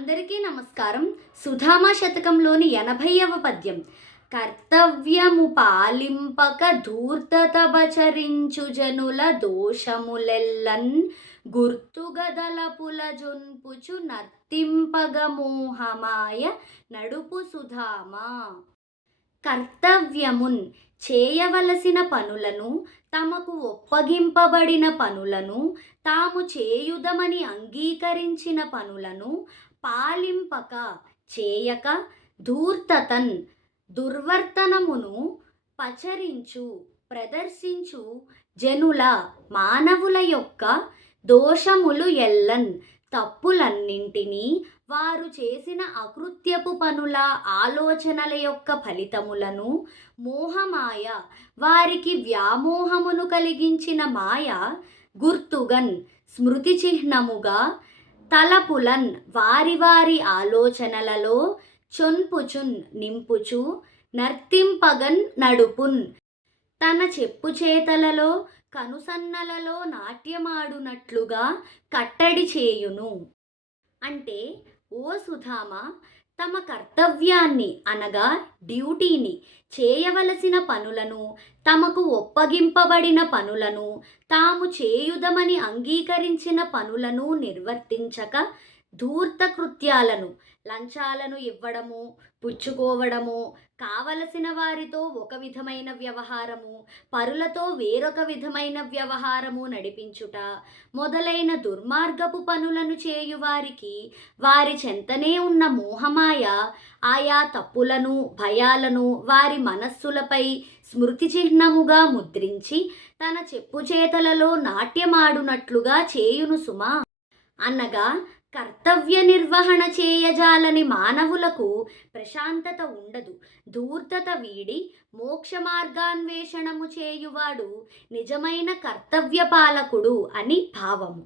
అందరికీ నమస్కారం. సుధామా శతకంలోని 80వ పద్యం. కర్తవ్యము పాలింపక ధూర్తతబచరించు జనుల దోషములెల్లన్ గుర్తుగదలపుల జొన్పుచు నర్తింపగ మోహమాయ నడుపు సుధామా. కర్తవ్యమున్ చేయవలసిన పనులను, తమకు ఒప్పగింపబడిన పనులను, తాము చేయుదమని అంగీకరించిన పనులను పాలింపక చేయక, ధూర్తతన్ దుర్వర్తనమును పచరించు ప్రదర్శించు జనుల మానవుల యొక్క దోషములు ఎల్లన్ తప్పులన్నింటినీ, వారు చేసిన అకృత్యపు పనుల ఆలోచనల యొక్క ఫలితములను, మోహమాయ వారికి వ్యామోహమును కలిగించిన మాయ, గుర్తుగన్ స్మృతి చిహ్నముగా, తలపులన్ వారి వారి ఆలోచనలలో, చొన్పుచున్ నింపుచు, నర్తింపగన్ నడుపున్ తన చెప్పు చేతలలో కనుసన్నలలో నాట్యమాడునట్లుగా కట్టడి చేయును. అంటే, ఓ సుధామ, తమ కర్తవ్యాన్ని అనగా డ్యూటీని, చేయవలసిన పనులను, తమకు ఒప్పగింపబడిన పనులను, తాము చేయుదమని అంగీకరించిన పనులను నిర్వర్తించక, ధూర్త కృత్యాలను, లంచాలను ఇవ్వడము, పుచ్చుకోవడము, కావలసిన వారితో ఒక విధమైన వ్యవహారము, పరులతో వేరొక విధమైన వ్యవహారము నడిపించుట మొదలైన దుర్మార్గపు పనులను చేయువారికి వారి చెంతనే ఉన్న మోహమాయ ఆయా తప్పులను, భయాలను వారి మనస్సులపై స్మృతి చిహ్నముగా ముద్రించి తన చెప్పు చేతలలో నాట్యమాడునట్లుగా చేయును సుమా. అనగా, కర్తవ్య నిర్వహణ చేయజాలని మానవులకు ప్రశాంతత ఉండదు. ధూర్తత వీడి మోక్ష మార్గాన్వేషణము చేయువాడు నిజమైన కర్తవ్య పాలకుడు అని భావము.